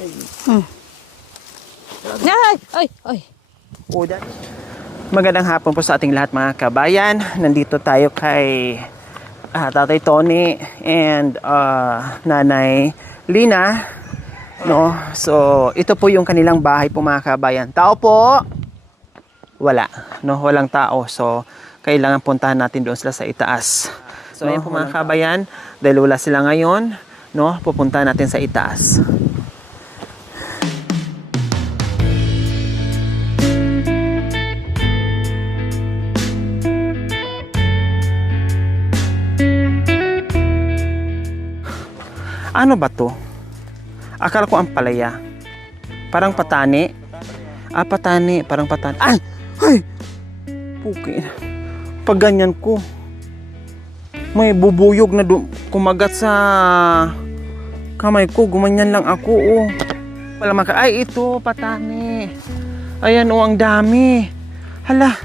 Ay. Magandang hapon po sa ating lahat mga kabayan. Nandito tayo kay Tatay Tony and Nanay Lina. No? So, ito po yung kanilang bahay po mga kabayan. Tao po? Wala. No? Walang tao. So, kailangan puntahan natin doon sila sa itaas. So, ayan po mga kabayan. Dahil wala sila ngayon, no? Pupuntahan natin sa itaas. Ano ba to? Akala ko ang palaya. Parang patani. Patani. Parang patani. Ay! Puki. Pag ganyan ko, may bubuyog na kumagat sa kamay ko. Gumanyan lang ako. Wala ay, ito, patani. Ayan, ang dami. Hala,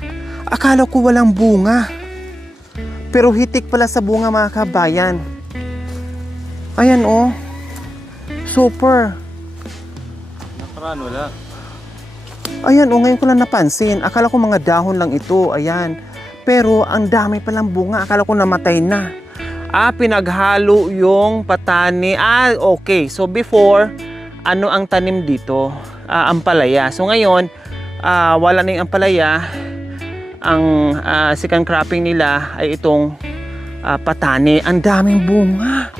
akala ko walang bunga. Pero hitik pala sa bunga mga kabayan. Ayan super. Nakaraan wala. Ayan ngayon ko lang napansin. Akala ko mga dahon lang ito. Ayan. Pero ang dami palang bunga. Akala ko namatay na. Pinaghalo yung patani. Okay. So before, ano ang tanim dito? Ampalaya. So ngayon, wala na yung ampalaya. Ang second cropping nila ay itong patani. Ang daming bunga.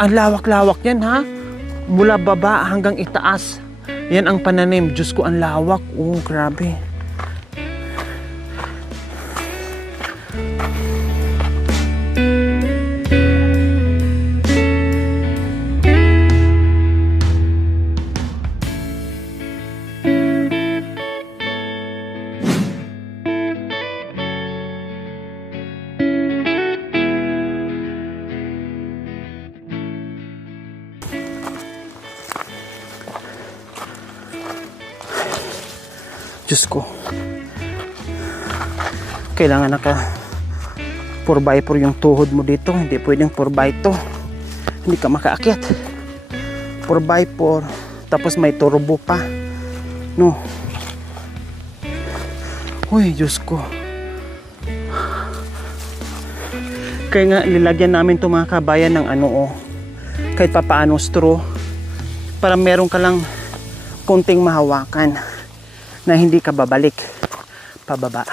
Ang lawak-lawak yan ha. Mula baba hanggang itaas. Yan ang pananim. Diyos ko, ang lawak. Grabe. Diyos ko. Kailangan naka 4x4 yung tuhod mo dito. Hindi pwedeng 4x2. Hindi ka makaakyat. 4x4. Tapos may turbo pa. No. Uy, Diyos ko. Kaya nga, nilagyan namin ito mga kabayan ng kahit papaano straw. Para meron ka lang konting mahawakan. Na hindi ka babalik pababa.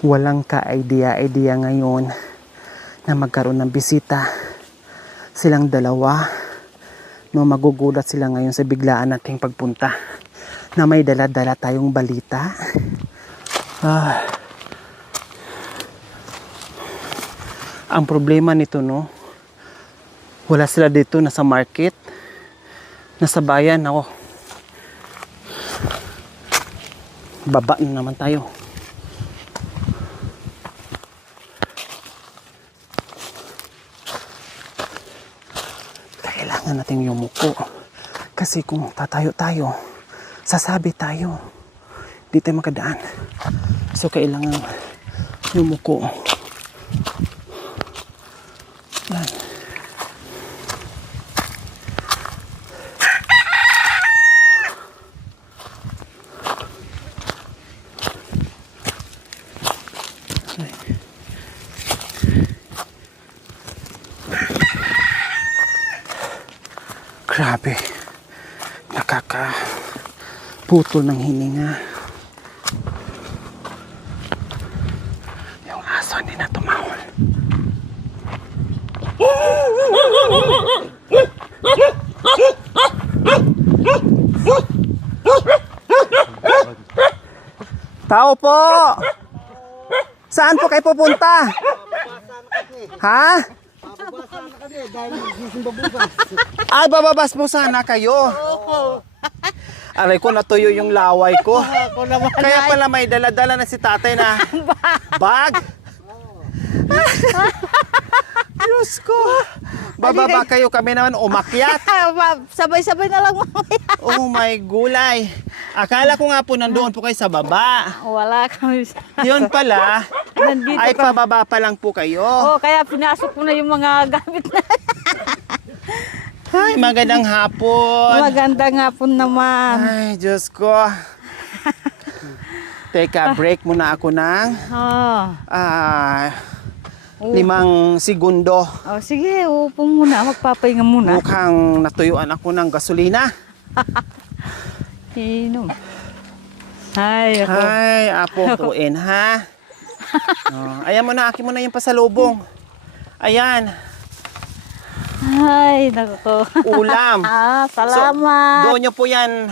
Walang ka-idea ngayon na magkaroon ng bisita. Silang dalawa. No, magugulat sila ngayon sa biglaan nating pagpunta. Na may dala-dala tayong balita. Ang problema nito, no, wala sila dito, nasa market, nasa bayan. Ako, baba na naman tayo. Kailangan natin yumuko kasi kung tatayo tayo, sasabi tayo, di tayo makadaan. So kailangan yumuko. Yan. Grabe. Nakakaputol ng hininga. Hindi na tumawal. Tao po! Saan po kayo pupunta? Ha? Bababas po sana kayo. Aray ko, natuyo yung laway ko. Kaya pala may dala-dala na si tatay na bag. Diyos ko. Bababa kayo, kami naman umakyat. Sabay-sabay na lang mamaya. Oh my gulay. Akala ko nga po nandoon po kayo sa baba. Wala kami. Yun pala, Nandito ay ka. pababa pa lang po kayo. Oh, kaya pinasok ko na yung mga gamit na. Ay, magandang hapon. Magandang hapon naman. Ay, Diyos ko. Teka, break muna ako ng Oh. 5 segundo. Oh, sige, upo muna. Magpapahinga muna. Mukhang natuyuan ako ng gasolina. Inom. Ay, ako. Ay, apupuin ha. Ayan mo na, akin mo na yung pasalubong. Ayan, Ay, nako. ulam. Salamat. Doon nyo po yan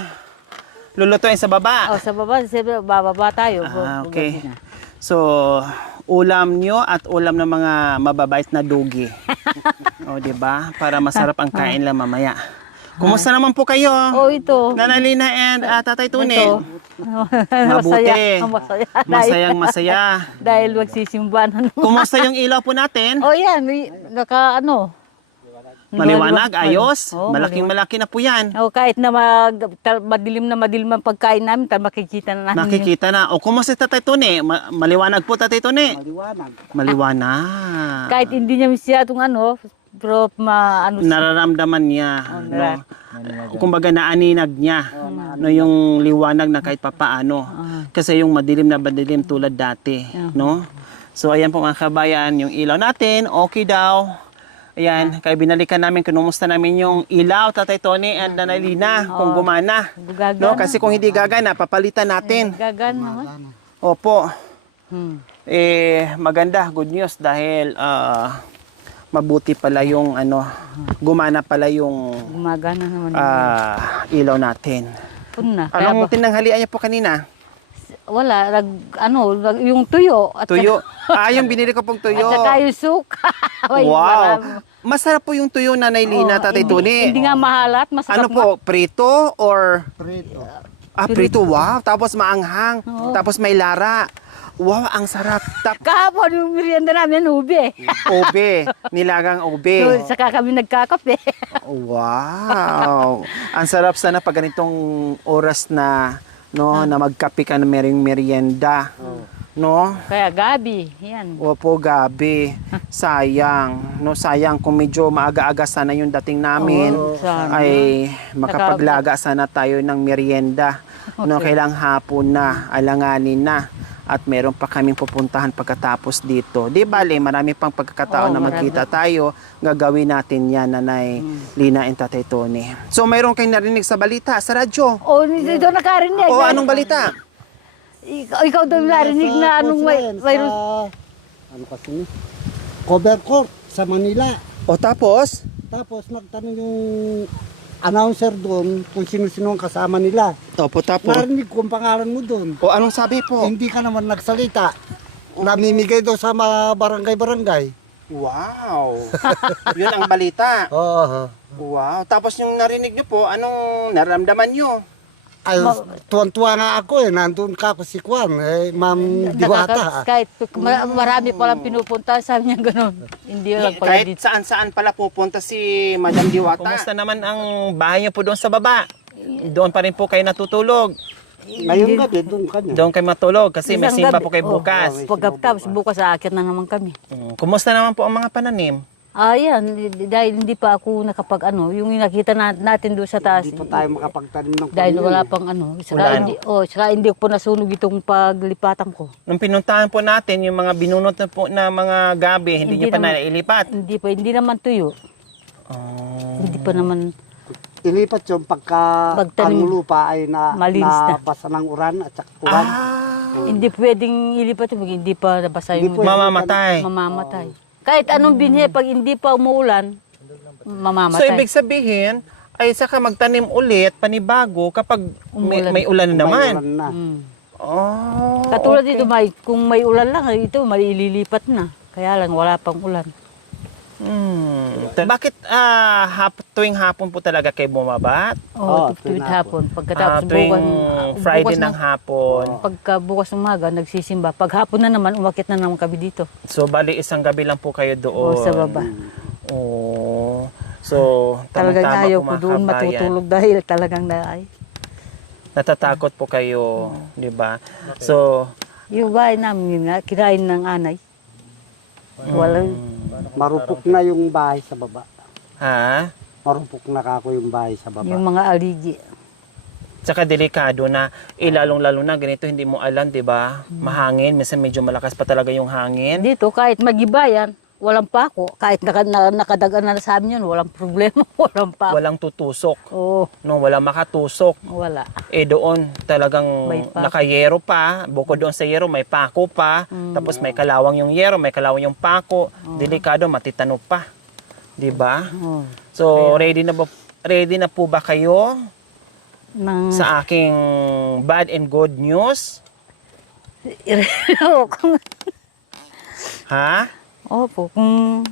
lulutuin sa baba. Oh, sa baba, bababa tayo. Okay. So, ulam nyo at ulam ng mga mababait na dugi. O, di ba? Para masarap ang kain lang mamaya. Kumusta naman po kayo? Oh, ito. Nanay Lina and Tatay Tune. Ito. Mabuti. Masaya. Masayang masaya. Dahil magsisimba na naman. Kumusta yung ilaw po natin? Oh, yan. Naka, ano. Maliwanag, ayos. Oh, Malaking malaki na po yan. Oh, kahit na madilim ang pagkain namin, makikita na namin. Nakikita na. O, kumusta Tatay Tune? Maliwanag po Tatay Tune? Maliwanag. Kahit hindi niya masyadong ano, pero Nararamdaman niya. Oh, No? Kumbaga naaninag niya. No, yung liwanag na kahit papaano. Kasi yung madilim na madilim tulad dati. No? So ayan po mga kabayan, yung ilaw natin, okay daw. Ayan, kaya binalikan namin, kinumusta namin yung ilaw, Tatay Tony and Nanay Lina, kung gumana. No? Kasi kung hindi gagana, papalitan natin. Gagan naman. Opo. Maganda, good news dahil mabuti pala yung gumana pala yung Gumagana naman. ilaw natin. Puna. Anong tinanghalian niya po kanina? Wala, yung tuyo. At Tuyo. Yung binili ko pong tuyo. At saka yung suka. Ay, Wow. marami. Masarap po yung tuyo, Nanay Lina, Tatay Tony. Hindi nga mahalat, masarap. Ano po, prito or? Prito. Prito, wow. Tapos maanghang. Tapos may lara. Wow, ang sarap. Kahapon yung merienda namin, ube. Ube. Nilagang So, ube. saka kami nagkakape. Wow. Ang sarap sana pag ganitong oras na na magkape ka ng merienda. No? Kaya gabi, yan. Opo, gabi. Sayang. No, sayang kung medyo maaga-aga sana yung dating namin. Sana. Ay makapaglaga sana tayo ng merienda. No, kailang hapon na, alanganin na. At meron pa kaming pupuntahan pagkatapos dito. Di bale, marami pang pagkakataon na magkita tayo. Gagawin natin yan, Nanay Lina and Tatay Tony. So, mayroon kayong narinig sa balita, sa radyo. Oh, dito nakarinig. O, anong balita? Ikaw daw narinig na anong virus. Ano kasi ni? Cover court sa Manila. O, tapos? Tapos nagtanong yung announcer doon kung sino-sino ang kasama nila. Opo, tapos? Narinig ko ang pangalan mo doon. O, anong sabi po? Hindi ka naman nagsalita. Namimigay daw sa mga barangay-barangay. Wow! Yun ang balita. Oo. Wow! Tapos yung narinig nyo po, anong nararamdaman nyo? Ay, tuwan-tuwa nga ako nandun ka ako si Kwan, Ma'am Diwata. Kahit marami palang pinupunta, sabi niya ganun. Hindi lang pala Kahit dito. saan-saan pala pupunta si Madam Diwata. Kumusta naman ang bahay nyo po doon sa baba? Doon pa rin po kayo natutulog. Ngayon gabi, doon ka niya. Doon kayo matulog kasi may Isang simba gabi. po kayo bukas. Pagkatapos bukas aakit na naman kami. Kumusta naman po ang mga pananim? Yan, dahil hindi pa ako yung nakita natin doon sa taas. Hindi pa tayo makapagtanim ng Dahil pamilya. wala pang saka hindi ko nasunog itong paglipatan ko. Nung pinuntahan po natin yung mga binunot na po na mga gabi, hindi nyo pa naman- nailipat. Hindi naman tuyo. Hindi pa naman Ilipat yung pagka Pagtanim. ang lupa ay Malinis na. nabasa ng uran at saka uran. hindi pwedeng ilipat pag hindi pa nabasa Hindi yung pwede. Mamamatay. mamamatay. Kahit anong binhi, pag hindi pa umuulan, So, mamamatay. ibig sabihin, ay saka magtanim ulit, panibago, kapag may ulan na naman. May uran na. Oh, Katulad dito, kung may ulan lang, ito malililipat na. Kaya lang, wala pang ulan. Bakit tuwing hapon po talaga kayo bumabat? Tuwid hapon. Pagkatapos Tuwing Friday bukas ng hapon. Pagka bukas ng umaga, nagsisimba. Pag hapon na naman, umakit na naman kami dito. So, bali isang gabi lang po kayo doon. O sa baba. Oh. So, Talagang tamang-tama ayaw po ko mga doon kabayan. matutulog dahil talagang naay. Natatakot po kayo, di ba? So, Yung bahay namin yun nga, kirain ng anay. Walang, Marupok na yung bahay sa baba. ha? Marupok na kako yung bahay sa baba. yung mga aligi. Tsaka delikado na, lalong-lalo na ganito, hindi mo alam, di ba? Mahangin, minsan medyo malakas pa talaga yung hangin. Dito, kahit magibayan, walang pako. Kahit nakadagan na sa amin yun, walang problema, walang pako. Walang tutusok, Oo, no? Walang makatusok. wala. Doon talagang May pako. nakayero pa, bukod doon sa yero may pako pa, tapos may kalawang yung yero, may kalawang yung pako, delikado, matitano pa. 'Di ba? Oo. So ready na po ba kayo sa aking bad and good news? Kung, Ha? opo, kung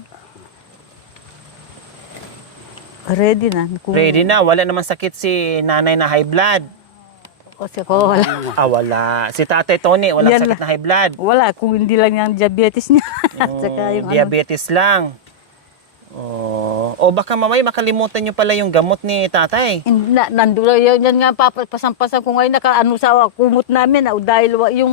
ready na. Kung, Ready na, wala naman sakit si nanay na high blood. Kasi ko, wala. Wala. Si Tatay Tony, walang Yan sakit na high blood. Wala, kung hindi lang yung diabetes niya. Saka yung Diabetes lang. O baka mamay makalimutan nyo pala yung gamot ni tatay. Nandulo yan nga papasan ko ngayon nakaano sa kumot namin dahil yung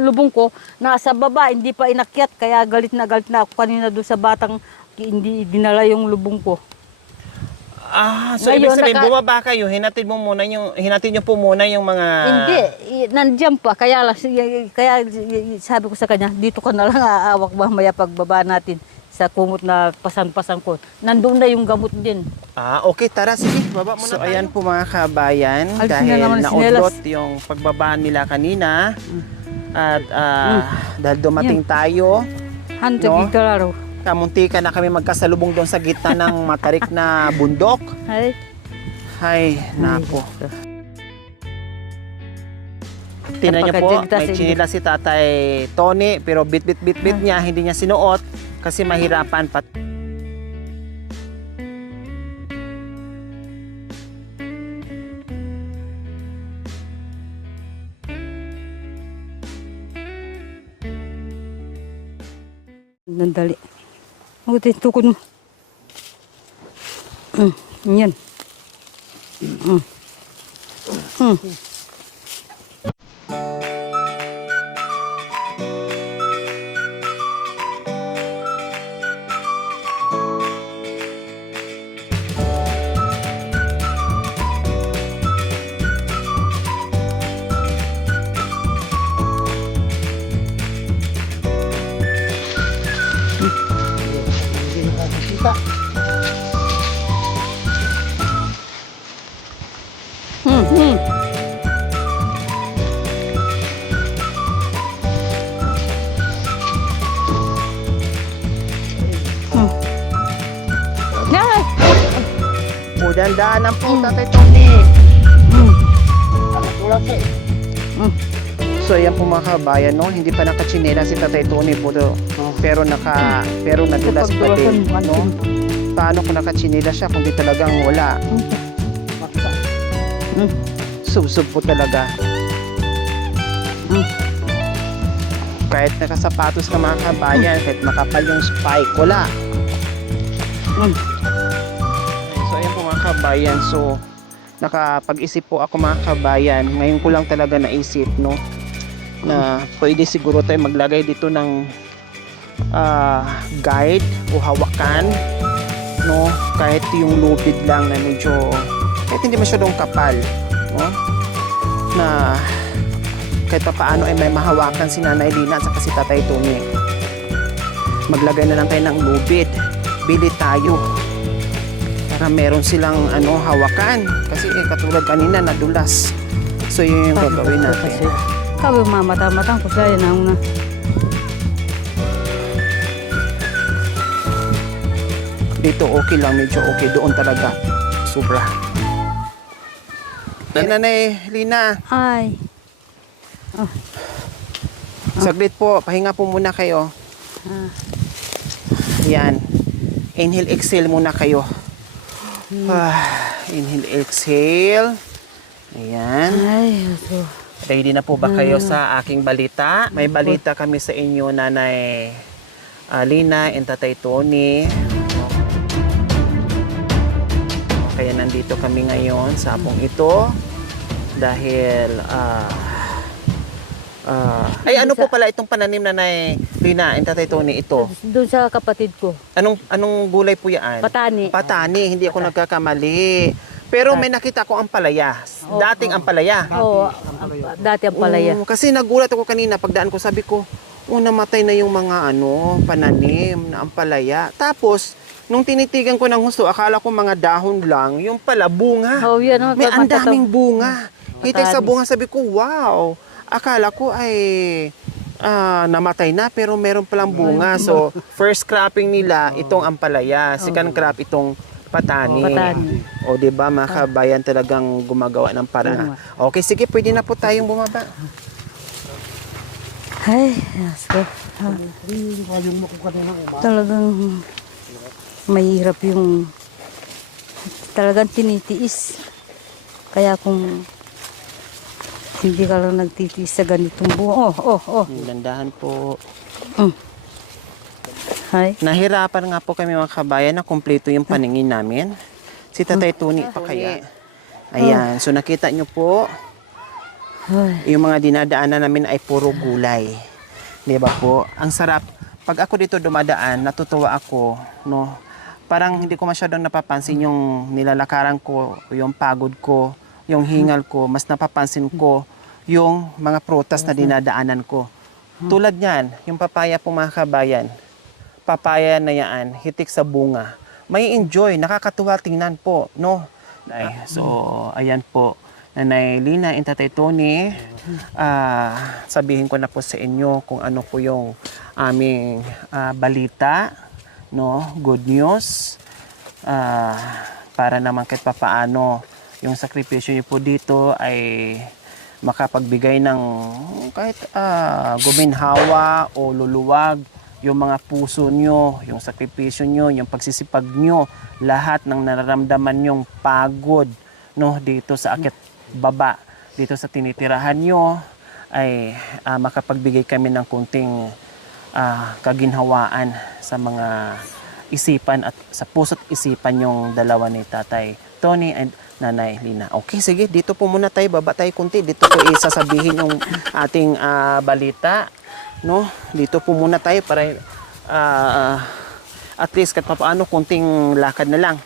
lubong ko nasa baba hindi pa inakyat kaya galit na ako kanina doon sa batang hindi dinala yung lubong ko. So Ngayon, ibig sabihin bumaba kayo, hinatid nyo po muna yung mga... Hindi, nandiyan pa kaya sabi ko sa kanya dito ka na lang aawak mamaya pagbaba natin sa kumot na pasan-pasan ko. Nandun na yung gamot din. Okay, tara, sige, baba muna. So, ayan po mga kabayan, Alisin na dahil naman ang naudlot yung pagbaba nila kanina, at dahil dumating tayo, $100. kamuntika na kami magkasalubong doon sa gitna ng matarik na bundok. Ay, nako. Tingnan niyo po, may chinila si Tatay Tony, pero bit niya, hindi niya sinuot kasi mahirapan pa. Nandali. Huwag tukod mo. Yan. Hindi nakakakita. Yan. Dandaanan po, Tatay Tony. So ayan po mga kabayan, no? Hindi pa nakachinela si Tatay Tony po, pero nadulas pa din, no? Paano kung nakachinela siya kung di talagang wala? Subsub po talaga. Kahit nakasapatos ka mga kabayan, kahit makapal yung spike, wala. So ayan po mga kabayan, so nakapag-isip po ako mga kabayan, ngayon ko lang talaga naisip, no, na pwede siguro tayo maglagay dito ng guide o hawakan, no, kahit yung lubid lang na medyo, kahit hindi masyadong kapal, no, na kahit pa paano ay may mahawakan si Nanay Lina at saka si Tatay Tony. Maglagay na lang tayo ng lubid, bili tayo para meron silang hawakan kasi katulad kanina nadulas. So yun yung gagawin natin. Kami mamata-matang ko sa'yo na una. Dito okay lang, medyo okay. Doon talaga sobra. Nanay Lina, Ay. saglit po, pahinga po muna kayo. Yan. Inhale, exhale muna kayo. Inhale, exhale. Ayan. Ay, ito. Ready na po ba kayo sa aking balita? May balita kami sa inyo, Nanay Lina and Tatay Tony. nandito kami ngayon sa hapong ito dahil ay ano po pala itong pananim na Lina and Tatay Tony ito? Doon sa kapatid ko. Anong gulay po yan? Patani. Patani, hindi ako nagkakamali. Pero may nakita ko ampalaya. Dating ampalaya. Oo, dati ang palaya. Kasi nagulat ako kanina pagdaan ko, sabi ko, namatay na yung mga pananim na ampalaya. Tapos, nung tinitigan ko ng gusto, akala ko mga dahon lang, yung pala bunga. Oh, yan, May ang daming bunga. Hitik sa Patani. bunga, sabi ko, wow. Akala ko ay namatay na pero meron palang bunga. So, first cropping nila itong ampalaya, second crop itong patani. Patani. O, di ba, mga kabayan talagang gumagawa ng paraan. Okay, sige, pwede na po tayong bumaba. Ay, yes, talagang mahirap yung talagang tinitiis. Kaya kung hindi ka lang nagtitiis sa ganitong buwan. Dandahan po. Ay, Nahirapan nga po kami mga kabayan na kumpleto yung paningin namin. Si Tatay Tony pa kaya. Ayan, so nakita nyo po, ay, yung mga dinadaanan namin ay puro gulay. Di ba po? Ang sarap. Pag ako dito dumadaan, natutuwa ako, no? Parang hindi ko masyadong napapansin yung nilalakaran ko, yung pagod ko, yung hingal ko. Mas napapansin ko yung mga prutas na dinadaanan ko. Tulad niyan, yung papaya po mga kabayan. Papaya na yan, hitik sa bunga. May enjoy, nakakatuwa tingnan po, no? Ay, so, ayan po. Nanay Lina and Tatay Tony, sabihin ko na po sa inyo kung ano po yung aming balita, no? Good news. Para naman kahit papaano yung sakripisyo niyo po dito ay makapagbigay ng kahit guminhawa o luluwag yung mga puso nyo, yung sakripisyo nyo, yung pagsisipag nyo, lahat ng nararamdaman nyong pagod, no, dito sa akit baba, dito sa tinitirahan nyo, ay makapagbigay kami ng kunting kaginhawaan sa mga isipan at sa puso't isipan yung dalawa ni Tatay Tony and Nanay Lina. Okay, sige, dito po muna tayo, baba tayo kunti. Dito ko isasabihin yung ating balita. No, dito po muna tayo para at least kahit papaano kunting lakad na lang.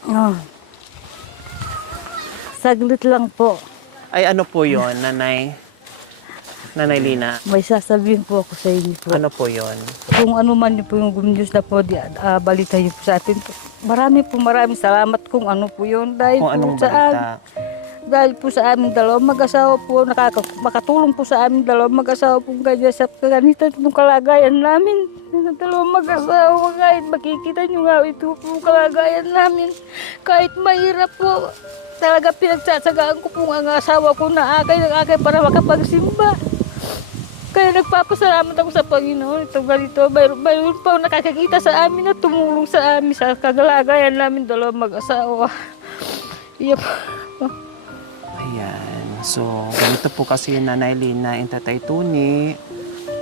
saglit lang po. Ay ano po yon, Nanay Lina? May sasabihin po ako sa inyo po. Ano po yon? Kung ano man yun po yung good news na po, balita niyo po sa atin. Maraming salamat kung ano po yun. Dahil Kung po anong sa balita? Dahil po sa aming dalawang mag-asawa po, makatulong po sa aming dalawang mag-asawa po ganyan sa ganito itong kalagayan namin. Dalawang mag-asawa, kahit makikita nyo nga ito po kalagayan namin. Kahit mahirap po, talaga pinagtsatsagaan ko po ang asawa ko na akay para makapagsimba. Kaya nagpapasalamat ako sa Panginoon. Ito ganito, mayroon pa nakakakita sa amin na tumulong sa amin sa kagalagayan namin dalawang mag-asawa. Yep. Ayan. So, ganito po kasi Nanay Lina and Tatay Tony.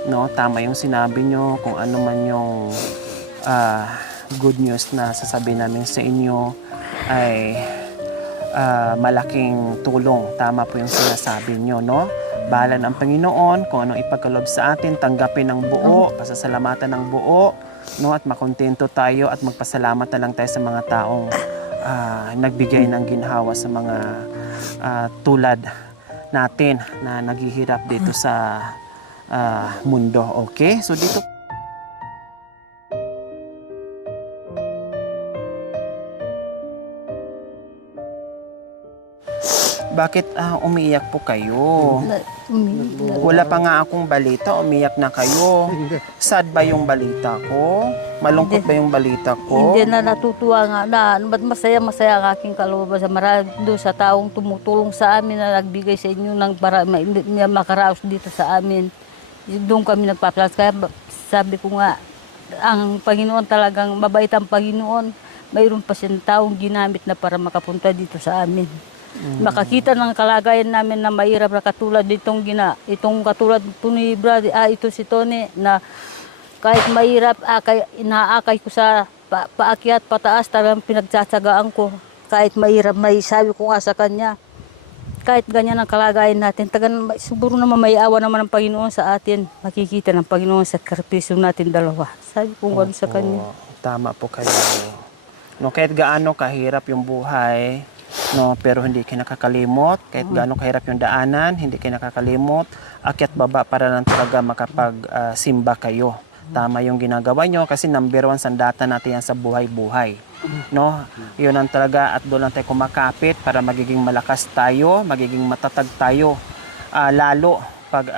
No, tama yung sinabi nyo kung ano man yung good news na sasabihin namin sa inyo ay malaking tulong. Tama po yung sinasabi nyo, no? Bahala ng Panginoon kung anong ipagkaloob sa atin, tanggapin ng buo, pasasalamatan ng buo, no? At makontento tayo at magpasalamat na lang tayo sa mga taong nagbigay ng ginhawa sa mga tulad natin na naghihirap dito sa mundo. Okay? So dito bakit umiiyak po kayo? Wala pa nga akong balita, umiyak na kayo. Sad ba yung balita ko? Malungkot ba yung balita ko? Hindi na natutuwa nga na ba't masaya ang aking kalooban sa marami doon sa taong tumutulong sa amin na nagbigay sa inyo ng para makaraos dito sa amin. Doon kami nagpapalas. Kaya sabi ko nga, ang Panginoon talagang mabait ang Panginoon. Mayroon pa siyang taong ginamit na para makapunta dito sa amin. Makakita ng kalagayan namin na mahirap na katulad itong katulad po ni Brad, ito si Tony na kahit mahirap inaakay ko sa paakyat pataas talagang pinagtsatsagaan ko kahit mahirap, may sabi ko nga sa kanya, kahit ganyan ang kalagayan natin, siguro naman may awa naman ng Panginoon sa atin. Makikita ng Panginoon sa sakripisyo natin dalawa. Sabi ko gano'n sa kanya. Tama po kayo. No, kahit gaano kahirap yung buhay, no, pero hindi kayo nakakalimot. Kahit gaano kahirap yung daanan, hindi kayo nakakalimot. Akyat baba para lang talaga makapag-simba kayo. Tama yung ginagawa nyo kasi number 1 sandata natin yan sa buhay-buhay. No? Yun ang talaga at doon lang tayo kumakapit para magiging malakas tayo, magiging matatag tayo. Lalo pag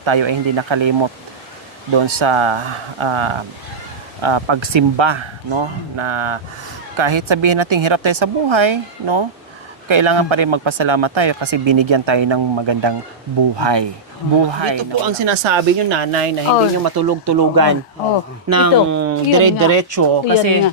tayo ay hindi nakalimot doon sa pagsimba, no? Na kahit sabihin natin hirap tayo sa buhay, no? Kailangan pa rin magpasalamat tayo kasi binigyan tayo ng magandang buhay. Ito po ang sinasabi nyo, nanay, na hindi nyo matulog-tulugan ng dire-diretso. Kasi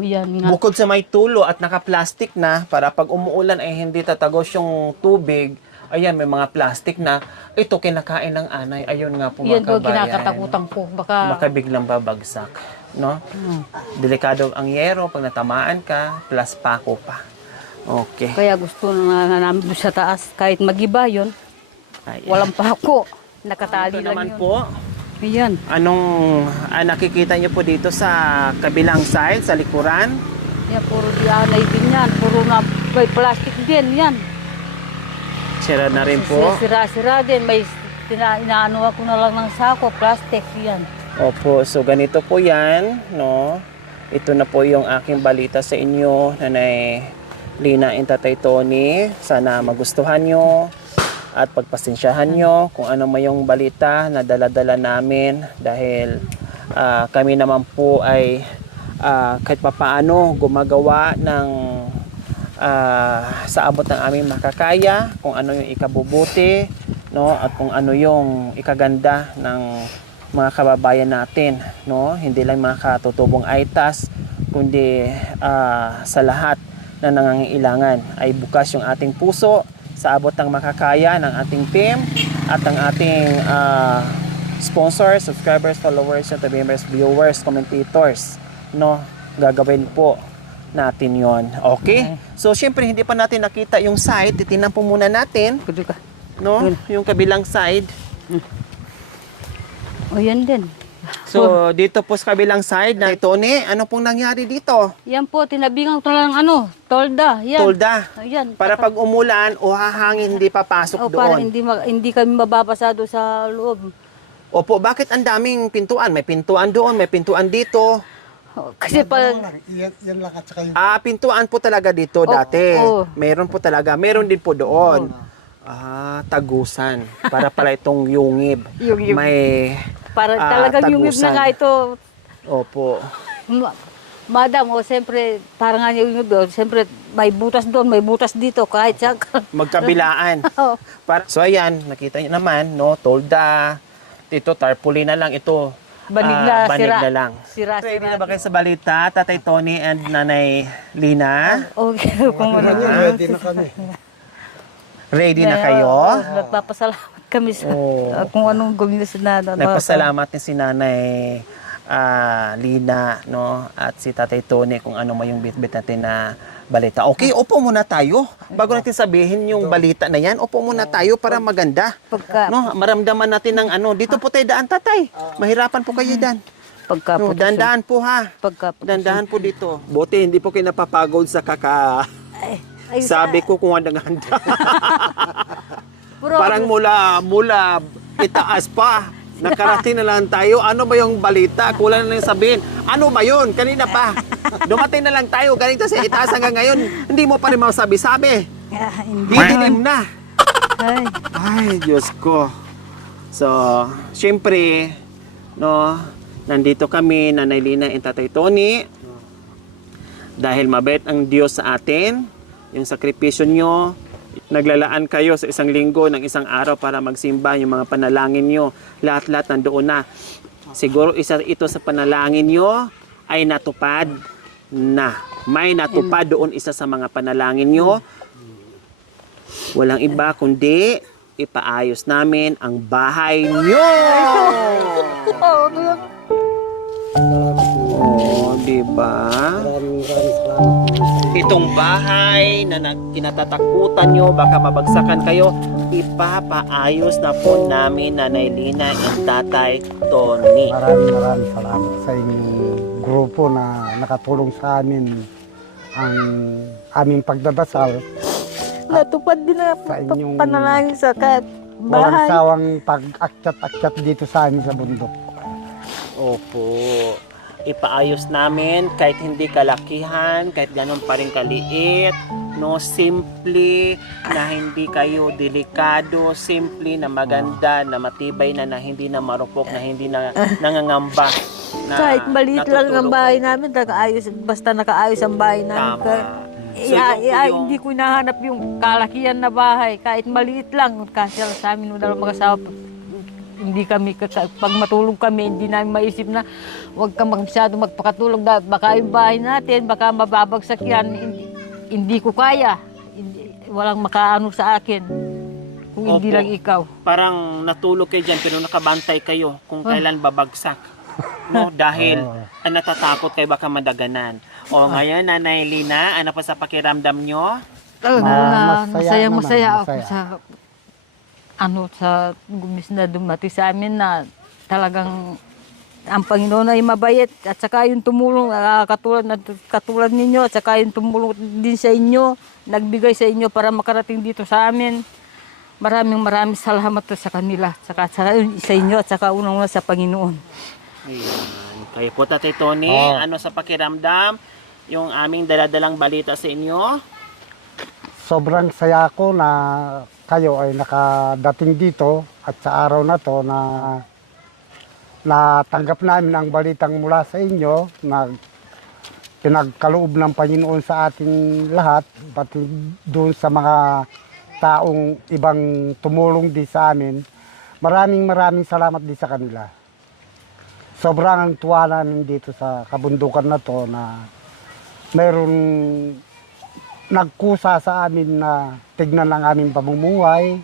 yan nga. bukod sa may tulo at naka-plastic na, para pag umuulan ay hindi tatagos yung tubig, ayan, may mga plastic na, ito kinakain ng anay. Ayun nga po Yan mga po kabayan. kinakatakutan ko. Baka biglang babagsak. No? Delikado ang yero pag natamaan ka, plus pako pa. Okay. Kaya gusto na namin doon sa taas, kahit magiba yun, Ayan. walang pako. Nakatali Ito lang naman yun. po, Ayan. anong nakikita nyo po dito sa kabilang side, sa likuran? Yan, puro dianay din yan. Puro na may plastic din yan. Sira na rin po. Sira-sira din. May inaano ako na lang ng sako, plastic yan. Opo, so ganito po yan, no? Ito na po yung aking balita sa inyo, Nanay Lina and Tatay Tony. Sana magustuhan nyo at pagpasensyahan nyo kung ano may yung balita na dala-dala namin dahil kami naman po ay kahit papaano gumagawa ng sa abot ng aming makakaya, kung ano yung ikabubuti, no, at kung ano yung ikaganda ng mga kababayan natin, no, hindi lang mga katutubong aitas, kundi sa lahat na nangangailangan ay bukas yung ating puso sa abot ng makakaya ng ating team at ng ating sponsors, subscribers, followers, members, viewers, commentators, no, gagawin po natin yon. Okay? So, syempre, hindi pa natin nakita yung side. Titingnan po muna natin, Kudu ka. no? Yung kabilang side. O yan din. So, dito po sa kabilang side na Tony, ano pong nangyari dito? Yan po, tinabingan ko lang tolda. Yan. Tolda. Ayan. Para pag umulan o hahangin, hindi papasok para doon. hindi kami mababasa doon sa loob. Opo, bakit ang daming pintuan? May pintuan doon, may pintuan dito. Kasi pag Yan lang at saka yung Pintuan po talaga dito dati. oo. Meron po talaga. Meron din po doon. Tagusan. Para pala itong yungib. Yungib. May talagang yung tagusan. na nga ito, Opo. madam, siyempre, parang nga yung siyempre, may butas doon, may butas dito, kahit sa... Magkabilaan. Oo. So ayan, nakita niyo naman, no, tolda. Ito, tarpaulin na lang ito. Banig na, banig sira. na lang. Sira. Ready na ba kayo sa balita, Tatay Tony and Nanay Lina? Okay, kung ano ready na kami. Ready na kayo? Nagpapasalamat kami sa Oo. kung anong gawin sa Nagpasalamat din si Nanay Lina, no, at si Tatay Tony kung ano may yung bit-bit natin na balita. Okay, upo muna tayo. Bago natin sabihin yung balita na yan, upo muna tayo para maganda. No, maramdaman natin ng ano. Dito po tayo daan, Tatay. Mahirapan po kayo dan. No, dandahan po ha. Dandahan po dito. Buti hindi po kayo napapagod sa sabi ko kung handa. Parang mula itaas pa. Nakarating na lang tayo. Ano ba yung balita? Kulang na lang sabihin. Ano ba yun? Kanina pa. Dumating na lang tayo. Ganito sa itaas hanggang ngayon. Hindi mo pa rin masabi-sabi. Didilim na. Ay, Diyos ko. So, syempre, no, nandito kami, Nanay Lina and Tatay Tony. Dahil mabait ang Diyos sa atin. Yung sakripisyo nyo, naglalaan kayo sa isang linggo ng isang araw para magsimba, yung mga panalangin nyo. Lahat-lahat nandoon na. Siguro isa ito sa panalangin nyo ay natupad na. May natupad doon isa sa mga panalangin nyo. Walang iba kundi ipaayos namin ang bahay nyo. Oh, Diba? Maraming salamat po sa inyo. Itong bahay na kinatatakutan nyo, baka mabagsakan kayo, ipapaayos na po namin Nanay Lina at Tatay Tony. Maraming salamat sa inyong grupo na nakatulong sa amin ang aming pagdadasal. Natupad din na Sa inyong- panalangin sa Walang bahay. sawang pag-akyat-akyat dito sa amin sa bundok. Opo. Ipaayos namin kahit hindi kalakihan, kahit ganun pa rin kaliit, no, simple na hindi kayo delikado, simple na maganda, na matibay na hindi na marupok, na hindi na nangangamba. Na Kahit maliit lang ang natutulog. bahay namin, basta nakaayos ang bahay namin. Tama. So, ito po yung- Hindi ko hinahanap yung kalakihan na bahay, kahit maliit lang. Kasi sa amin, dalawang mag-asawa, hindi kami, pag matulog kami, hindi namin maisip na huwag ka masyado magpakatulog. Baka yung bahay natin, baka mababagsak yan. Hindi ko kaya. Walang makaano sa akin. Kung hindi Opo. lang ikaw. Parang natulog kayo dyan pero nakabantay kayo kung kailan babagsak. No, dahil natatakot kayo baka madaganan. O ngayon, Nanay Lina, ano pa sa pakiramdam nyo? Masaya naman, ako masaya. sa gumis na dumati sa amin na talagang ang Panginoon ay mabait at saka yung tumulong katulad ninyo at saka yung tumulong din sa inyo, nagbigay sa inyo para makarating dito sa amin. Maraming salamat to sa kanila, saka sa inyo at saka unang-una sa Panginoon. Ayan. Kayo po, Tatay Tony, ano sa pakiramdam? Yung aming daladalang balita sa inyo? Sobrang saya ko na kayo ay nakadating dito at sa araw na to na natanggap namin ang balitang mula sa inyo na pinagkaloob ng Panginoon sa ating lahat, pati doon sa mga taong ibang tumulong din sa amin. Maraming salamat din sa kanila. Sobrang tuwa namin dito sa kabundukan na to na mayroong nagkusa sa amin na tignan ang aming pamumuhay,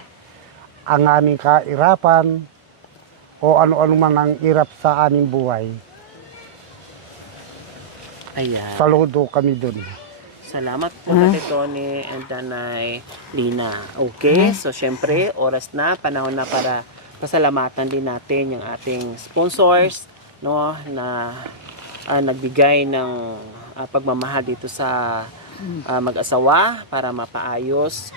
ang aming kahirapan, o ano-ano man ang hirap sa aming buhay. Ayan. Saludo kami dun. Salamat po, Tatay Tony and Nanay Lina. Okay, so syempre, oras na, panahon na para pasalamatan din natin yung ating sponsors, no, na nagbigay ng pagmamahal dito sa mag-asawa para mapaayos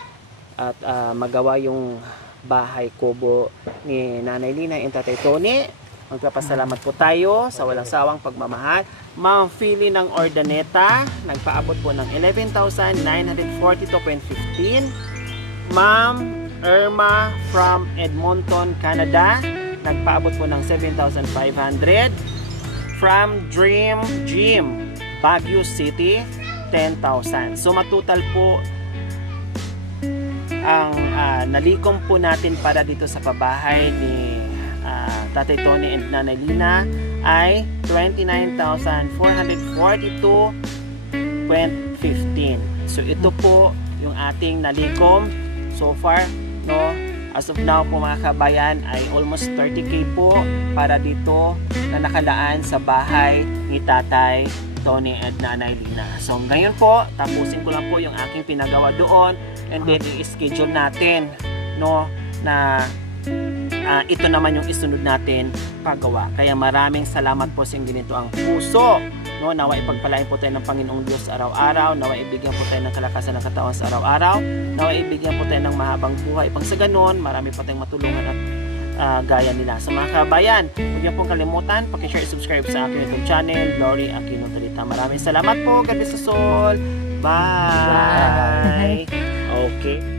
at magawa yung bahay kubo ni Nanay Lina and Tatay Tony. Magpapasalamat po tayo sa walang sawang pagmamahal. Ma'am Philly ng Ordaneta, nagpaabot po ng 11,942.15. Ma'am Irma from Edmonton, Canada, nagpaabot po ng 7,500. From Dream Gym, Baguio City, 10,000. So matotal po ang nalikom po natin para dito sa pabahay ni Tatay Tony and Nanay Lina ay 29,442.15. So ito po yung ating nalikom so far, no? As of now po mga kabayan ay almost 30k po para dito na nakalaan sa bahay ni Tatay Tony at Nanay Lina. So ngayon po, tapusin ko lang po yung aking pinagawa doon and then i-schedule natin, no, na ito naman yung isunod natin paggawa. Kaya maraming salamat po sa inyong ginito ang puso, no, nawa ipagpalain po tayo ng Panginoong Diyos araw-araw, nawa ibigyan po tayo ng kalakasan ng katawan sa araw-araw, nawa ibigyan po tayo ng mahabang buhay. Pang sa ganon, marami po tayong matulungan at gaya nila. Sa mga kabayan, huwag niyo pong kalimutan, pakishare at subscribe sa aking YouTube channel, Glory Aquino Talita. Maraming salamat po. God bless us all. Bye. Okay.